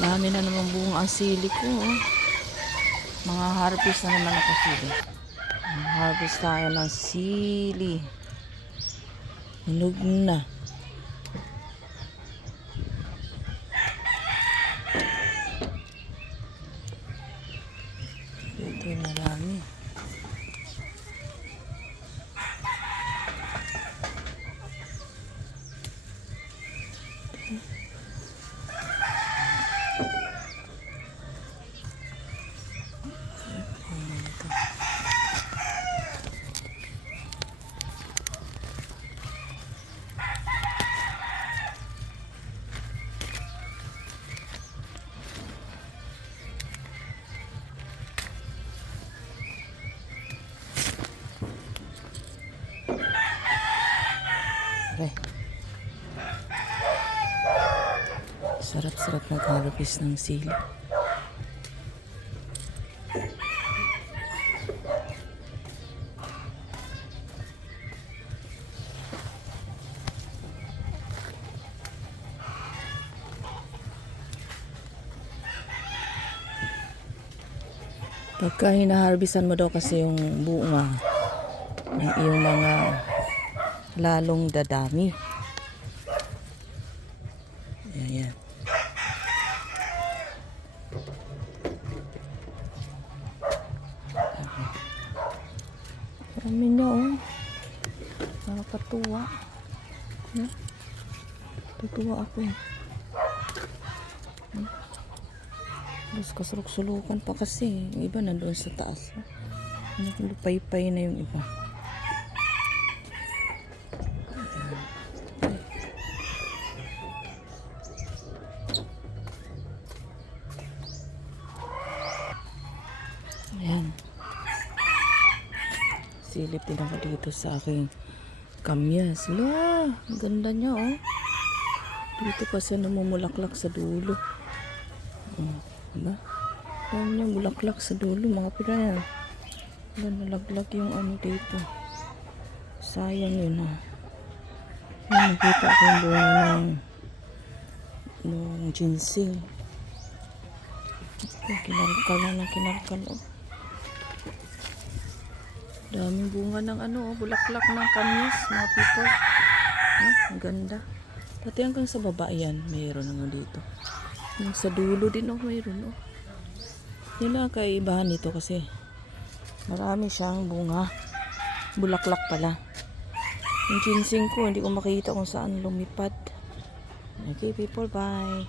Dami na naman bunga ang sili ko. Oh. Mga harvest na naman ako sili. Harvest tayo ng sili. Hinog na. Okay. Sarap-sarap mag-harvest ng sili. Pagka hinaharbisan mo daw kasi yung bunga ng iyong mga lalong dadami. Ayan, yan. Dami niya oh. Nakakatuwa. Yeah. Tutuwa ako eh. Hmm. Tapos kasulok-sulukan pa kasi. Yung iba nandoon sa taas. Ano, Lupay-pay na yung iba. Silip din ako dito sa aking kamyas. La, ganda niya oh. Dito kasi namumulaklak sa dulo. Oh, diba? Ayan niya, bulaklak sa dulo mga piraya. Wala nalaglag yung ano dito. Sayang yun ha. Ayan, nakita ko yung bunga ng ng ginseng. Kinarkal na ng kinarkal oh. Daming bunga ng ano, oh, bulaklak ng kamis, mga people. Ang ganda. Pati hanggang sa baba yan, mayroon ano dito. Yung sa dulo din, oh, mayroon, oh. Yun ang kaibahan nito kasi marami siyang bunga. Bulaklak pala. Yung ginseng ko, hindi ko makita kung saan lumipad. Okay, people, bye.